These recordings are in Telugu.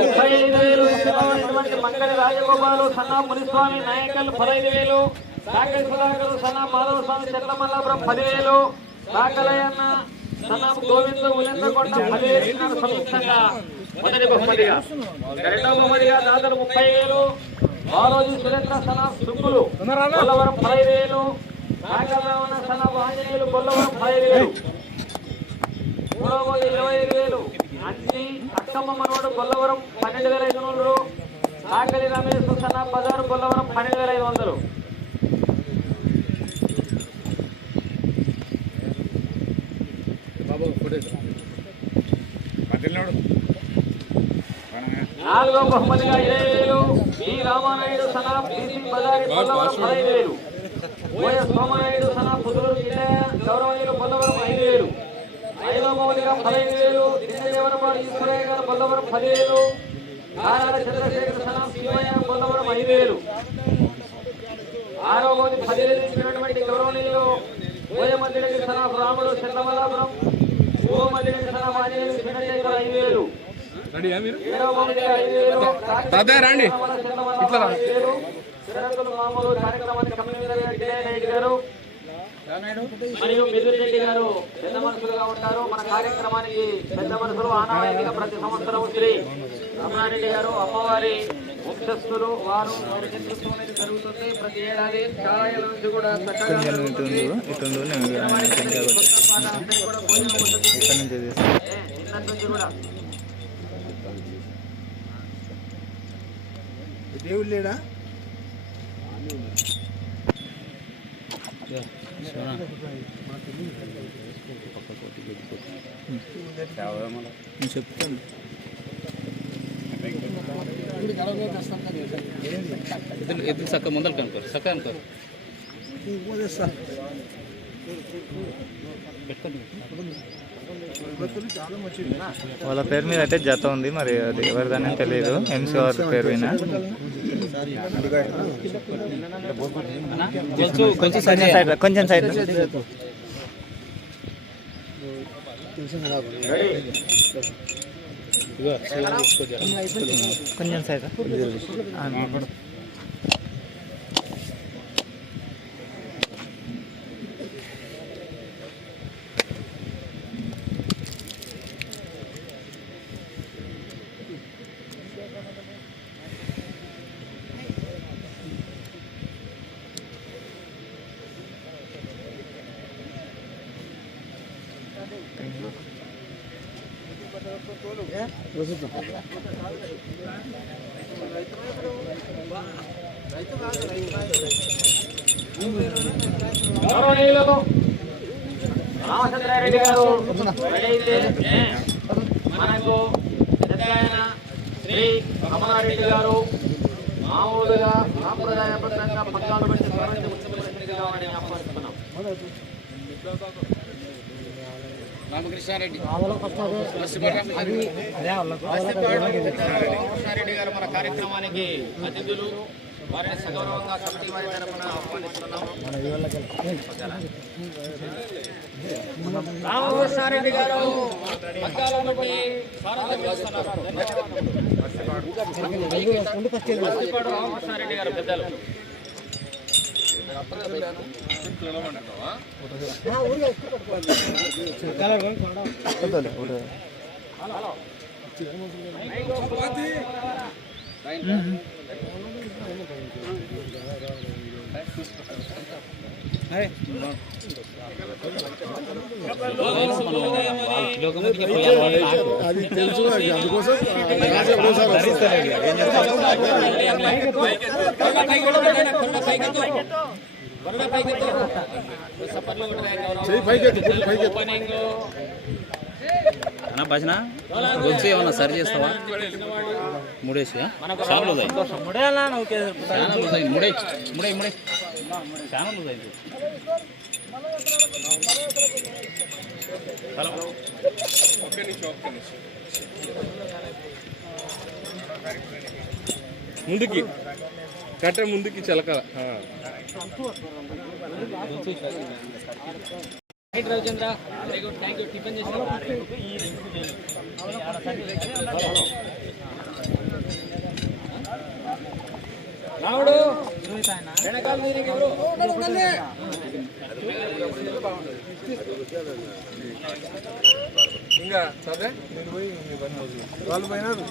ముప్పై ఐదు వేలు ఇచ్చినటువంటి మంగళ రాజగోపాలు సన్నా మునిస్వామి నాయకల్ పదహైదు వేలు సాగర్ సుధాకర్ సన్నా మాధవ స్వామి చెట్లమల్లాపురం పదివేలు సాకలయన్న సన్నా గోవింద ఉలెందకొండ పదివేలు ఇచ్చినారు సంయుక్తంగా. మొదటి బహుమతిగా. రెండవ బహుమతిగా దాదాపు ముప్పై వేలు బాలోజీ సురేంద్ర సనా సుక్కులు కొల్లవరం పదహైదు వేలు సాకలరావణ సనా ఆంజనేయులు కొల్లవరం పదహైదు వేలు. మూడవ ఇరవై ఐదు వేలు. అన్ని అక్కమ్మ మనవడు గొల్లవరం పన్నెండు వేల ఐదు వందలు. ఆకలి రమేష్ సన్న బజారు గొల్లవరం పన్నెండు వేల ఐదు వందలు. నాలుగో బహుమతిగా ఇరవై వేలు. బి. రామానాయుడు సన బీసీ బజారు గొల్లవరం పదహైదు వేలు. ఓఎస్ సోమనాయుడు సన పుదులూరు జిల్లయ్య గౌరవనీయులు గొల్లవరం ఐదు వేలు. బహుమతిగా పదహైదు వేలు దిన్నదేవరపాడు ఈశ్వరయ్య గారు గొల్లవరం పదివేలు ఆరాధ చంద్రశేఖర సన శివయ్య గొల్లవరం ఐదు వేలు ఆరో బహుమతి పదివేలు ఇచ్చినటువంటి గౌరవనీయులు ఓయమల్లిరెడ్డి సన రాముడు చంద్రమల్లాపురం ఓమల్లిరెడ్డి సన చిన్నశేఖర ఐదు వేలు తాతయ్య రండి ఇట్లా మామూలు కార్యక్రమానికి నాయుడు గారు మరియు మిథున్ రెడ్డి గారు పెద్ద మనుషులుగా ఉంటారు. మన కార్యక్రమానికి పెద్ద మనుషులు ఆనవాయితీగా ప్రతి సంవత్సరం శ్రీ రమణారెడ్డి గారు అమ్మవారి వంశస్థులు వారు జరుగుతుంది. ప్రతి ఏడాది నుంచి కూడా చక్కగా జరుగుతుంది. ఇటుండు చెప్తాను ఎదురు ఎదురు సక్క ముందలు కనుకోరు సక్క అనుకోరు వాళ్ళ పేరు మీద అయితే జత ఉంది మరి అది ఎవరిదని తెలియదు ఎంసీ వారి పేరు మీద. కొంచెం సైడ్. కొంచెం సైడ్. గౌరవనీయులు రామచంద్రారెడ్డి గారు అయితే మనకు పెద్దయన శ్రీ రమణారెడ్డి గారు మామూలుగా సాంప్రదాయబద్ధంగా పద్నాలుగు పెట్టి స్వరాజ్య ముఖ్యమంత్రి కావాలని ఆహ్వానిస్తున్నాం. రామకృష్ణారెడ్డి. రామకృష్ణారెడ్డి గారు మన కార్యక్రమానికి అతిథులు వారిని సగౌరవంగా కమిటీ వారి తరఫున ఆహ్వానిస్తున్నాం. రామకృష్ణారెడ్డి గారు మధ్యాహ్నం పోయి స్వాగతం చేస్తున్నారు. వస్తిపాడు రామకృష్ణారెడ్డి గారు పెద్దలు. అది తెలుసు అందుకోసం చెయ్యి పైకెత్తు అన్న భజన గొలుసు ఏమన్నా సరి చేస్తావా? మూడేసి చాలా లూజ్ అయింది. చాలా లూజ్ అయింది. మూడే మూడే మూడే. చాలా లూజ్ అయింది. ముందుకి. కట్ట ముందుకి Chilakala Ravichandra very good thank you tiffin చేసిన రాముడు. వెనకాల మీదకి ఎవరు?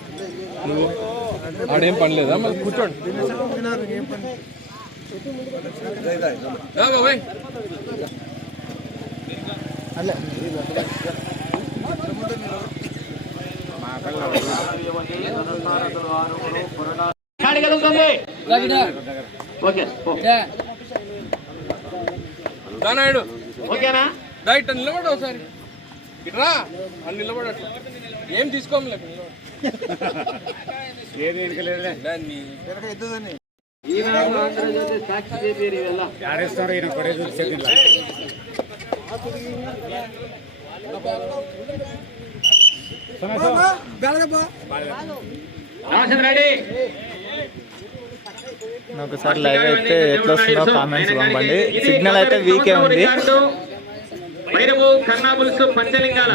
ఆడేం పని లేదా మరి? కూర్చోండి. రాగా పోయ్. అడగలుగుతుంది ఓకే ఓ. దానాయుడు ఓకేనా? రైట్ అని నిలబడు ఒకసారి. ఇట్రా? అని నిలబడు. అట్లా ఏం తీసుకోమలే ఇవెల్లా రామచంద్ర రెడ్డి. ఒకసారి లైవ్ అయితే ఎట్లా వస్తుందో కామెంట్స్ పంపండి సిగ్నల్ అయితే వీకే ఉంది.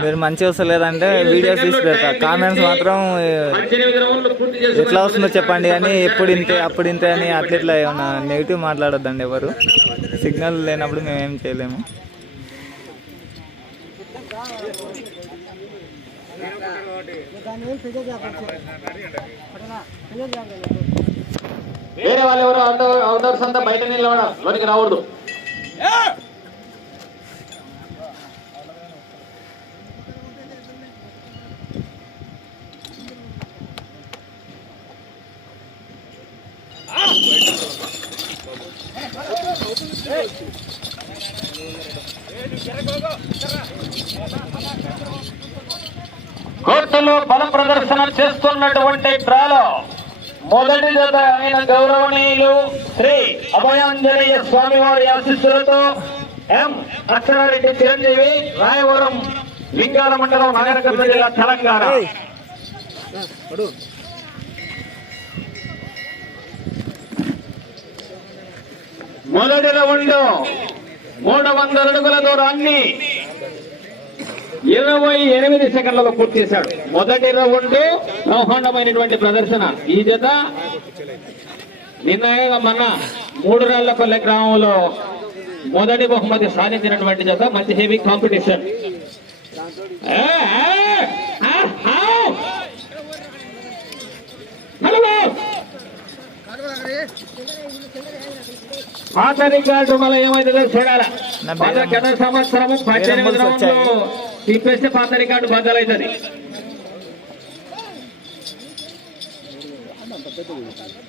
మీరు మంచిగా వస్తలేదంటే వీడియోస్ తీసి పెడతా. కామెంట్స్ మాత్రం ఎట్లా వస్తుందో చెప్పండి అని ఎప్పుడు ఇంతే అప్పుడు ఇంతే అని అట్లా ఇట్లా ఏమన్నా నెగిటివ్ మాట్లాడొద్దండి ఎవరు. సిగ్నల్ లేనప్పుడు మేము ఏం చేయలేము. వేరే వాళ్ళు ఎవరు అవుట్ అవుటర్స్ అంతా బయట నిలబడ లోనికి రావద్దు కోర్టులో దర్శనం చేస్తున్నటువంటి డ్రాలో మొదటి జత ఆయన గౌరవనీయులు శ్రీ అభయాంజనేయ స్వామి వారి ఆశీస్సులతో ఎం అక్షరారెడ్డి చిరంజీవి రాయవరం లింగాల మండలం నాగరకర్ణ జిల్లా తెలంగాణ. మొదటి రౌండ్ మూడు వందల అడుగుల దూరాన్ని ఇరవై ఎనిమిది సెకండ్లలో పూర్తి చేశాడు. మొదటి రౌండ్ బ్రహ్మాండమైనటువంటి ప్రదర్శన. ఈ జత నిన్న మన మూడు రాళ్ళపల్లె గ్రామంలో మొదటి బహుమతి సాధించినటువంటి జత మంచి హెవీ కాంపిటీషన్. పాత రికార్డు మళ్ళీ ఏమైతుందో చూడాలా. గత సంవత్సరము పద్దెనిమిది. రౌండ్లు తిప్పేస్తే పాత రికార్డు బద్దలవుతుంది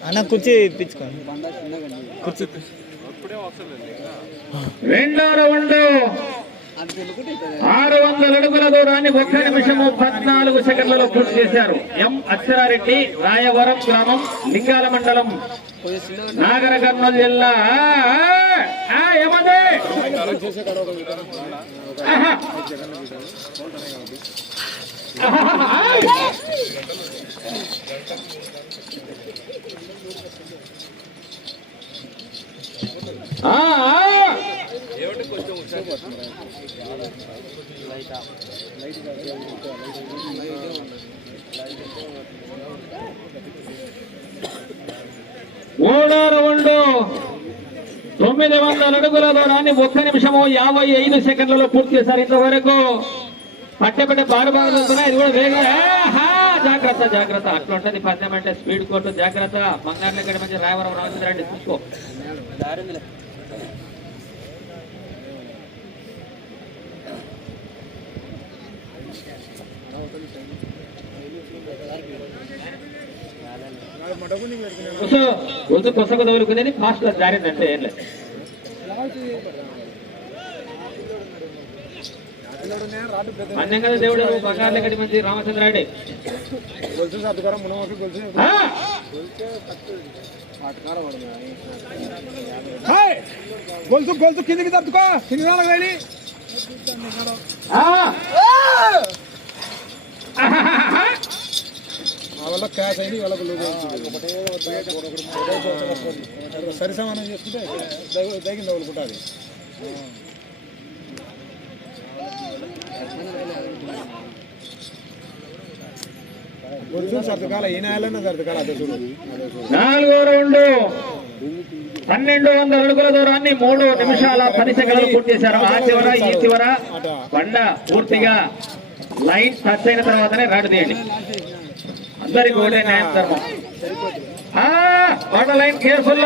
అన్న కుర్చీ ఇప్పించుకోండి. కుర్చీ రెండో రౌండ్ ఆరు వందల అడుగుల దూరాన్ని ఒక్క నిమిషము పద్నాలుగు సెకండ్లలో పూర్తి చేశారు. ఎం అక్షరారెడ్డి రాయవరం గ్రామం లింగాల మండలం నాగర కర్నూలు జిల్లా. ఆ, ఆ, ఆ, ఏమంది ఆహా. ఆహా. ఆ, ఆ. మూడో రౌండ్ తొమ్మిది వందల అడుగుల దూరాన్ని ఒక్క నిమిషము యాభై ఐదు సెకండ్లలో పూర్తి చేశారు ఇంతవరకు. పట్టెపట్టే బారు బాగా ఇది కూడా వేగ జాగ్రత్త జాగ్రత్త. అట్లా ఉంటుంది పద్యం అంటే స్పీడ్ కోర్టు జాగ్రత్త. బంగారు ఇక్కడ మంచి రాయవరం రామచంద్ర రెడ్డి చూసుకో. కొస గొంతు కొసకు తగులుకునేది ఫాస్ట్గా జారిందంటే ఏం లేదు. కదా దేవుడు బంగారు గడి మంచి రామచంద్రాడి ఆ! గొలుసు గొలుసు కిందికి తప్పుకో కింది నాలుగు వాళ్ళ క్యాష్ అయింది వాళ్ళకు సరి సమానం చేసుకుంటే తగిన తగులుకుంటుంది. నాలుగో రౌండ్. పన్నెండు వందల అడుగుల దూరాన్ని మూడు నిమిషాల పది సెకండ్లు పూర్తి చేశారు. ఆ చివర ఈ చివర. బండ పూర్తిగా లైన్ టచ్ అయిన తర్వాతనే రాడు తీయండి. అందరికి ఒకటే న్యాయం ధర్మం. లైన్ కేర్ఫుల్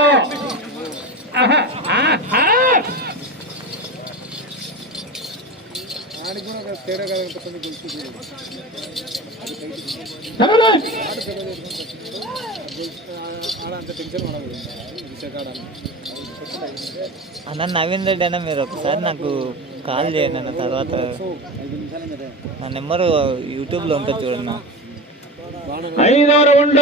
అన్న నవీన్ రెడ్డి అన్న మీరు ఒకసారి నాకు కాల్ చేయండి అన్న తర్వాత. నా నెంబర్ యూట్యూబ్లో ఉంటుంది చూడన్న ఐదో రౌండ్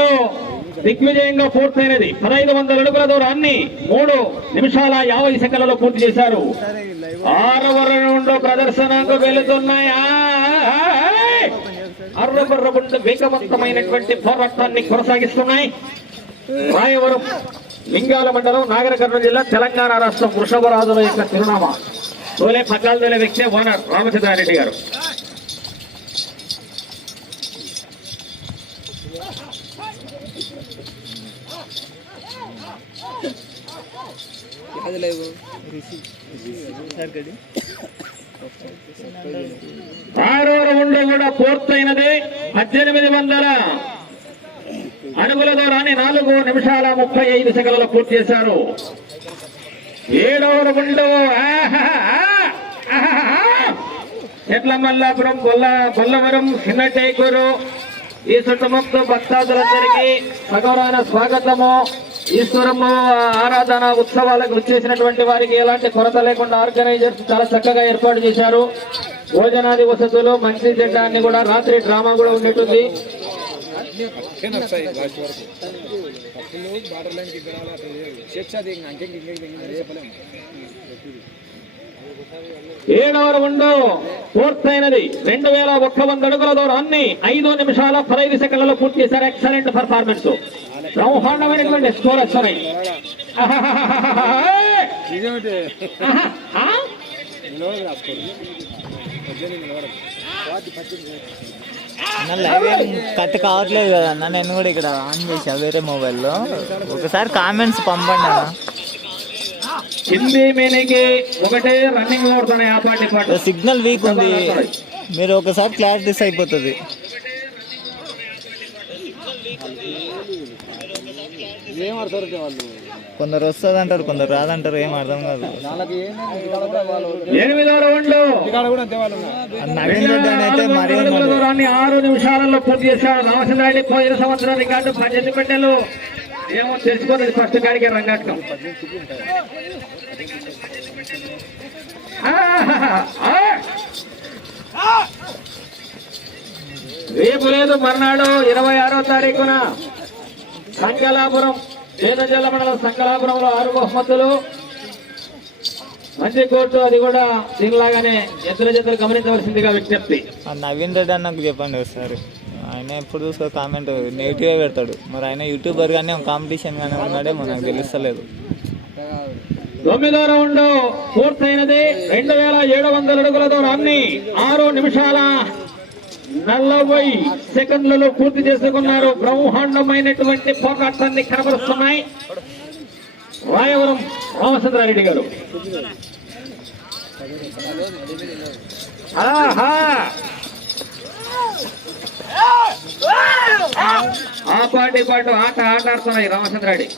దిగ్విజయంగా పూర్తయినది. పదహైదు వందల అడుగుల దూరాన్ని మూడు నిమిషాల యాభై సెకండ్లలో పూర్తి చేశారు. ఆరవ రౌండ్ ప్రదర్శనకు వెళుతున్నాయి. అర్రబర్రబుండు వేగవంతమైనటువంటి పోరాటాన్ని కొనసాగిస్తున్నాయి. రాయవరం లింగాల మండలం నాగరకర్నూలు జిల్లా తెలంగాణ రాష్ట్రం వృషభరాజుల యొక్క చిరునామా. తోలే పద్నాలుగు వేల వ్యక్తి ఓనర్ రామచంద్రారెడ్డి గారు. ఆరో రౌండ్ కూడా పూర్తయినది పద్దెనిమిది వందల అడుగుల దూరాన్ని నాలుగు నిమిషాల ముప్పై ఐదు సెకండ్లలో పూర్తి చేశారు. ఏడవ రౌండ్ చెట్ల మల్లాపురం గొల్ల గొల్లవరం చిన్నటేకూరు ఈ చుట్టుముట్టు భక్తాదులందరికీ సగౌరవమైన స్వాగతము. ఈశ్వరమ్మ ఆరాధన ఉత్సవాలకు వచ్చేసినటువంటి వారికి ఎలాంటి కొరత లేకుండా ఆర్గనైజర్స్ చాలా చక్కగా ఏర్పాటు చేశారు. భోజనాది వసతులు మంచి చెడ్డ అన్ని కూడా రాత్రి డ్రామా కూడా ఉండేటుంది. ఏడవ రౌండ్ పూర్తయినది. రెండు వేల ఒక్క వంద అడుగుల దూరాన్ని ఐదు నిమిషాల పదహైదు సెకండ్లలో పూర్తి చేశారు. ఎక్సలెంట్ పర్ఫార్మెన్స్ బ్రహ్మాండమైనటువంటి స్కోర్ వస్తున్నాయి ఏం కట్ కావట్లేదు కదా అన్న నేను కూడా ఇక్కడ ఆన్ చేసా వేరే మొబైల్లో ఒకసారి కామెంట్స్ పంపండి అన్న. హిందీ మీనికి ఒకటే రన్నింగ్ ఓడుతున్నాయి ఆ పాటి పాటు. సిగ్నల్ వీక్ ఉంది. మీరు ఒకసారి క్లారిటీస్ అయిపోతుంది. కొందరు వస్తుంది అంటారు కొందరు రాదంటారు ఏం అర్థం కాదు. నవీన్ రెడ్డి అని అయితే మరీ దూరాన్ని ఆరు నిమిషాలలో పూర్తి చేశాడు రామచంద్రారెడ్డి పోయిన సంవత్సరం రికార్డు పద్దెనిమిది పెట్టెలు. ఏమో తెలుసుకోలేదు ఫస్ట్ కాడికి రంగాటకం రేపు లేదు మర్నాడు ఇరవై ఆరో తారీఖున సంకలాపురం వేదజల మండలం సంకలాపురంలో ఆరు బహుమతులు. మంచి కోర్టు అది కూడా దీనిలాగానే ఎదురు జతలు గమనించవలసిందిగా విజ్ఞప్తి. నవీన్ రెడ్డి అన్నకు చెప్పండి ఒకసారి. ఆయన ఎప్పుడు చూసుకో కామెంట్ నెగిటివ్ పెడతాడు. మరి ఆయన యూట్యూబర్ గానే కాంపిటీషన్ గానే ఉన్నాడే మనకు తెలుస్తలేదు. తొమ్మిదో రౌండ్ పూర్తయినది. రెండు వేల ఏడు వందల అడుగుల దూరాన్ని ఆరు నిమిషాల నలభై సెకండ్లలో పూర్తి చేసుకున్నారు. బ్రహ్మాండమైనటువంటి పోరాటాన్ని కనబరుస్తున్నాయి. రాయవరం రామచంద్రారెడ్డి గారు. ఆహా! ఆ పాటి పాటు ఆట ఆట ఆడుతున్నాయి రామచంద్రారెడ్డి.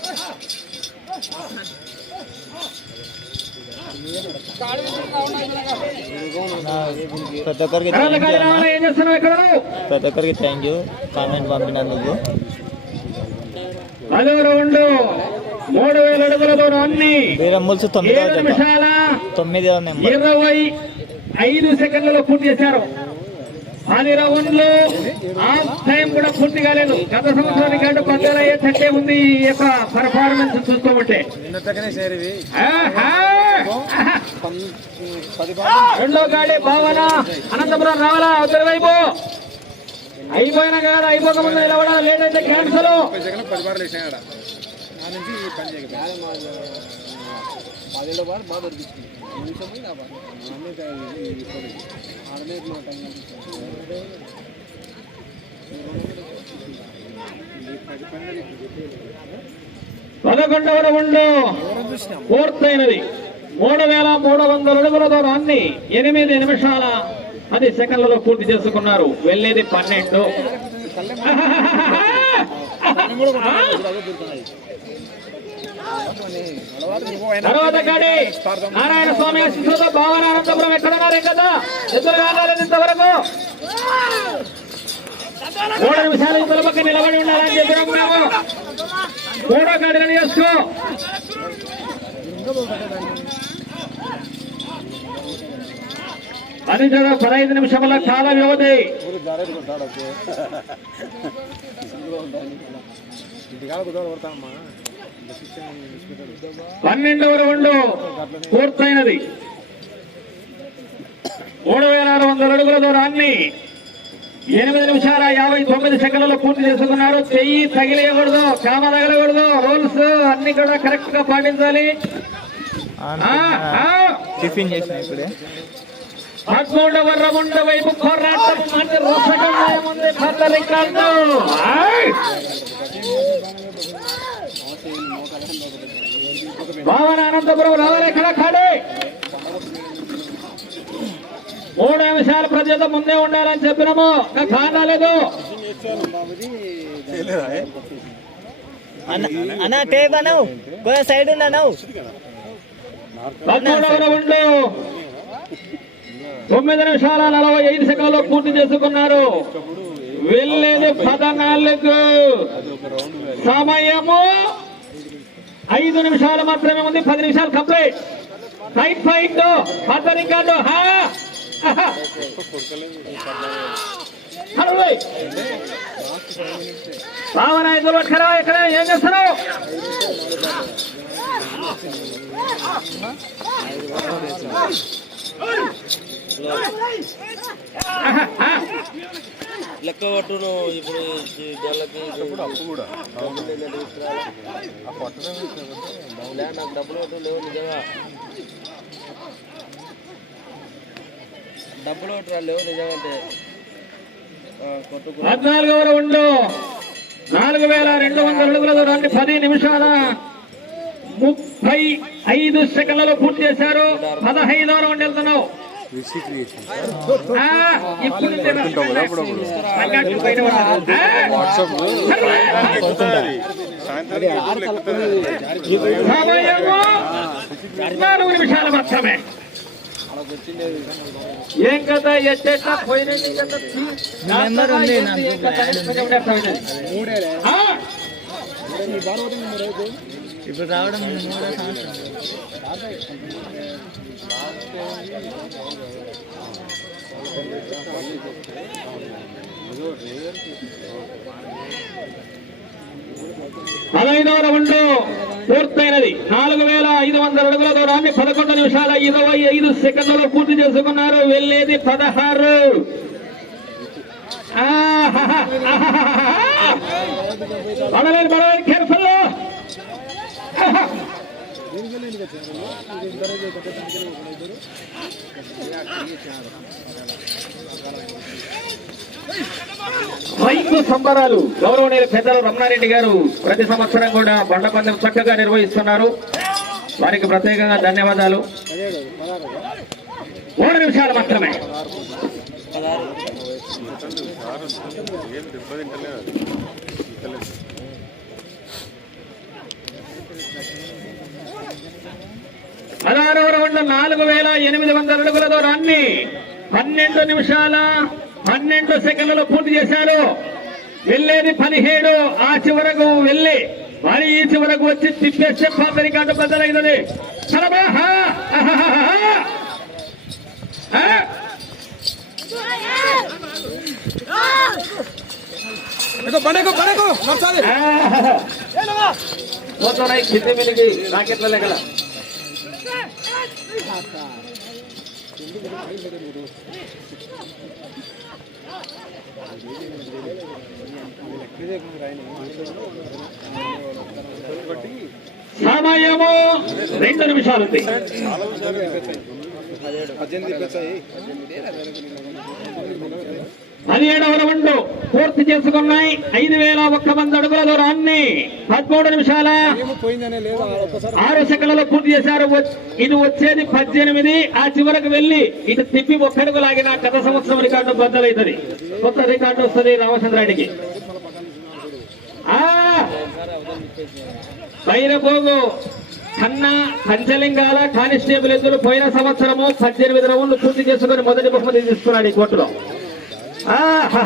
ప్రతి ఒక్కరికి ప్రతి ఒక్కరికి థ్యాంక్ యూ కామెంట్ పంపినందుకు. పదో రౌండ్ మూడు వేల అడుగుల దూరాన్ని వీరమ్ముల్స్ తొమ్మిదవ నెంబర్. ఇరవై ఐదు సెకండ్లలో పూర్తి చేశారు. పది రౌండ్లు హాఫ్ టైం కూడా పూర్తి కాలేదు గత సంవత్సరానికి కంటే కొత్తగా అయ్యేటట్టే ఉంది ఈ యొక్క పర్ఫార్మెన్స్ చూసుకోబట్టే ఆహా! ఆహా! రెండో గాడి భావన అనంతపురం రావాలా అవతల వైపు అయిపోయినా కదా అయిపోక ముందు నిలవడం లేట్ అయితే క్యాన్సల్ పదకొండవ రౌండ్ పూర్తయినది. మూడు వేల మూడు వందల అడుగుల దూరాన్ని ఎనిమిది నిమిషాల పది సెకండ్లలో పూర్తి చేసుకున్నారు. వెళ్ళేది పన్నెండు. తర్వాత కాడి నారాయణ స్వామి శిశుతో భావన అనంతపురం ఎక్కడన్నారు కదా ఎదురు కాలేదు ఇంతవరకు మూడు నిమిషాలు ఇద్దరు పక్క నిలబడి ఉండాలని చెప్పినాము మూడో కాడి రెడీ చేసుకో పనిచేద పదహైదు నిమిషముల కాల వ్యవధి. పన్నెండవ రౌండ్ పూర్తయినది. మూడు వేల ఆరు వందల అడుగుల దూరాన్ని ఎనిమిది నిమిషాల యాభై తొమ్మిది సెకండ్లలో పూర్తి చేసుకున్నారు. చెయ్యి తగిలేయకూడదు కామ తగలకూడదు. రూల్స్ అన్ని కూడా కరెక్ట్గా పాటించాలి. టిఫిన్ చేసిన ఇప్పుడే. రౌండ్ వైపు పోరాటం! భావన అనంతపురం రావాలి ఎక్కడ ఖాళీ మూడు నిమిషాల ప్రజలతో ముందే ఉండాలని చెప్పినాము. ఇంకా కానాలేదు అన్న అన్న టేప్ అనవు కొంచెం సైడ్ ఉన్నా నవ్వు పదమూడవ రౌండ్ తొమ్మిది నిమిషాల నలభై ఐదు సెకండ్లో పూర్తి చేసుకున్నారు. వెళ్ళేది పదనాలుగు సమయము ఐదు నిమిషాలు మాత్రమే ఉంది. పది నిమిషాలు కంప్లీట్. ఫైట్ ఫైట్ పాత రికార్డు. భావన ఎదురు పట్టుకురా ఇక్కడ ఏం చేస్తున్నావు Oh! లెక్క పట్టును ఇప్పుడు ఇప్పుడు అప్పు కూడా. నాకు డబ్బులు పట్టు లేవు నిజంగా. డబ్బులు పట్టురా లేవు నిజంగా అంటే ఆ, కొట్టుకు పద్నాలుగవ రౌండ్ నాలుగు వేల రెండు వందల అడుగుల దూరాన్ని పది నిమిషాల ముప్పై ఐదు సెకండ్లలో పూర్తి చేశారు. పదహైదవ రౌండ్ వెళ్తున్నావు. ఇప్పుడు నుంచే నాలుగు మాత్రమే ఏం కదా ఎట్టెట్ట పోయిన నెంబర్ ఇప్పుడు రావడం మూడో సంవత్సరం పదహైదవ రౌండ్ పూర్తయినది. నాలుగు వేల ఐదు వందల అడుగుల దూరాన్ని పదకొండు నిమిషాల ఇరవై ఐదు సెకండ్లలో పూర్తి చేసుకున్నారు. వెళ్ళేది పదహారు. పడలేదు పడలేదు కేర్ఫుల్ రైతు సంబరాలు గౌరవనీయులు పెద్దలు రమణారెడ్డి గారు ప్రతి సంవత్సరం కూడా బండ పందెం చక్కగా నిర్వహిస్తున్నారు. వారికి ప్రత్యేకంగా ధన్యవాదాలు. మూడు నిమిషాలు మాత్రమే. పదహారవ రౌండ్ నాలుగు వేల ఎనిమిది వందల అడుగుల దూరాన్ని పన్నెండు నిమిషాల పన్నెండు సెకండ్లలో పూర్తి చేశారు. వెళ్ళేది పదిహేడు. ఆ చివరకు వెళ్ళి మరి ఈ చివరకు వచ్చి తిప్పేస్తే పాత రికార్డు బద్దలైనది. పోతున్నాయి కింది మిలిగి రాకెట్ల లెక్కల సమయము రెండు నిమిషాలు. ఉంది పదిహేడవ రౌండ్ పూర్తి చేసుకున్నాయి. ఐదు వేల ఒక్క మంది అడుగుల దూరాన్ని. పదమూడు నిమిషాల ఆరు సెకండ్లలో పూర్తి చేశారు. ఇది వచ్చేది పద్దెనిమిది. ఆ చివరకు వెళ్ళి ఇటు తిప్పి ఒక్కడుగు లాగిన గత సంవత్సరం రికార్డు బద్దలవుతుంది కొత్త రికార్డు వస్తుంది రామచంద్రాడికి బైరపోగు కన్నా పంచలింగాల కానిస్టేబుల్ ఎద్దులు పోయిన సంవత్సరము పద్దెనిమిది రౌండ్లు పూర్తి చేసుకుని మొదటి బహుమతి తీసుకున్నాడు ఈ కోర్టులో. ఆహా.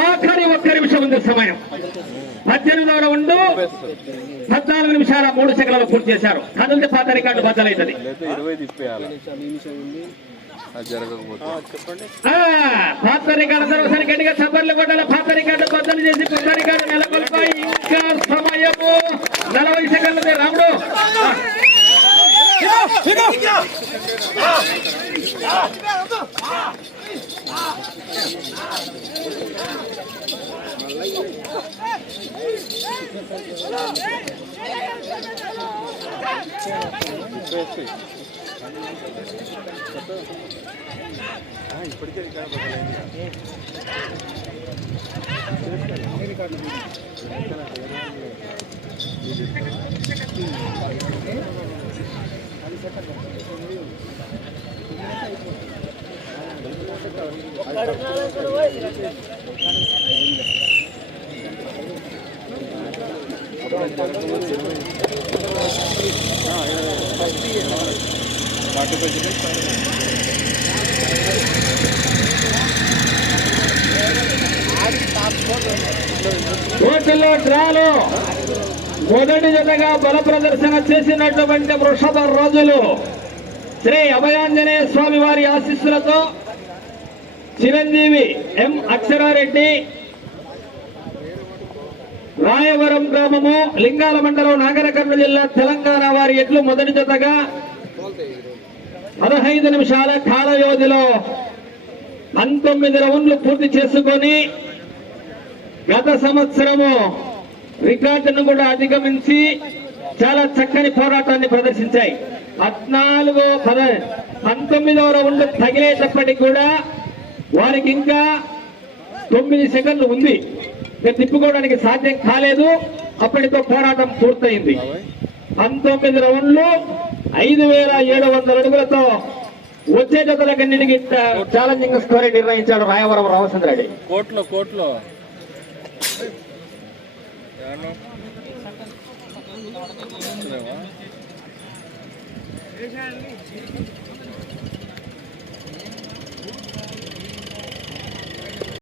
ఆఖరి ఒక్క నిమిషం ఉంది సమయం. పద్దెనిమిదవ ఉండు. పద్నాలుగు నిమిషాల మూడు సెకండ్లు పూర్తి చేశారు. కదిలితే పాత రికార్డు బద్దలవుతుంది ఇరవై పాత రికార్డు తర్వాత గట్టిగా సబ్బర్లు కొట్టాలి. పాత రికార్డు బద్దలు చేసి కొత్త రికార్డు నెలకొల్పాయి. ఇప్పటికే రికార్డు అది సెకండ్ Ah. కోర్టులో డ్రాలో మొదటి జతగా బల ప్రదర్శన చేసినటువంటి వృషభ రోజులు శ్రీ అభయాంజనేయ స్వామి వారి ఆశీస్సులతో చిరంజీవి ఎం అక్షరారెడ్డి రాయవరం గ్రామము లింగాల మండలం నాగరకర్ణ జిల్లా తెలంగాణ వారి ఎట్లు మొదటి జతగా పదహైదు నిమిషాల కాల వ్యవధిలో పంతొమ్మిది రౌండ్లు పూర్తి చేసుకొని గత సంవత్సరము రికార్డును కూడా అధిగమించి చాలా చక్కని పోరాటాన్ని ప్రదర్శించాయి. పద్నాలుగో పద పంతొమ్మిదవ రౌండ్ తగిలేటప్పటికి కూడా వారికి ఇంకా తొమ్మిది సెకండ్లు ఉంది. తిప్పుకోవడానికి సాధ్యం కాలేదు అప్పటితో పోరాటం పూర్తయింది పంతొమ్మిది రౌండ్లు ఐదు వేల ఏడు వందల అడుగులతో వచ్చే జతలకన్నిటికీ ఛాలెంజింగ్ స్కోరీ నిర్ణయించాడు రాయవరం రామచంద్రారెడ్డి కోట్లో కోట్లో ఏమన్నా? వస్తున్నావా?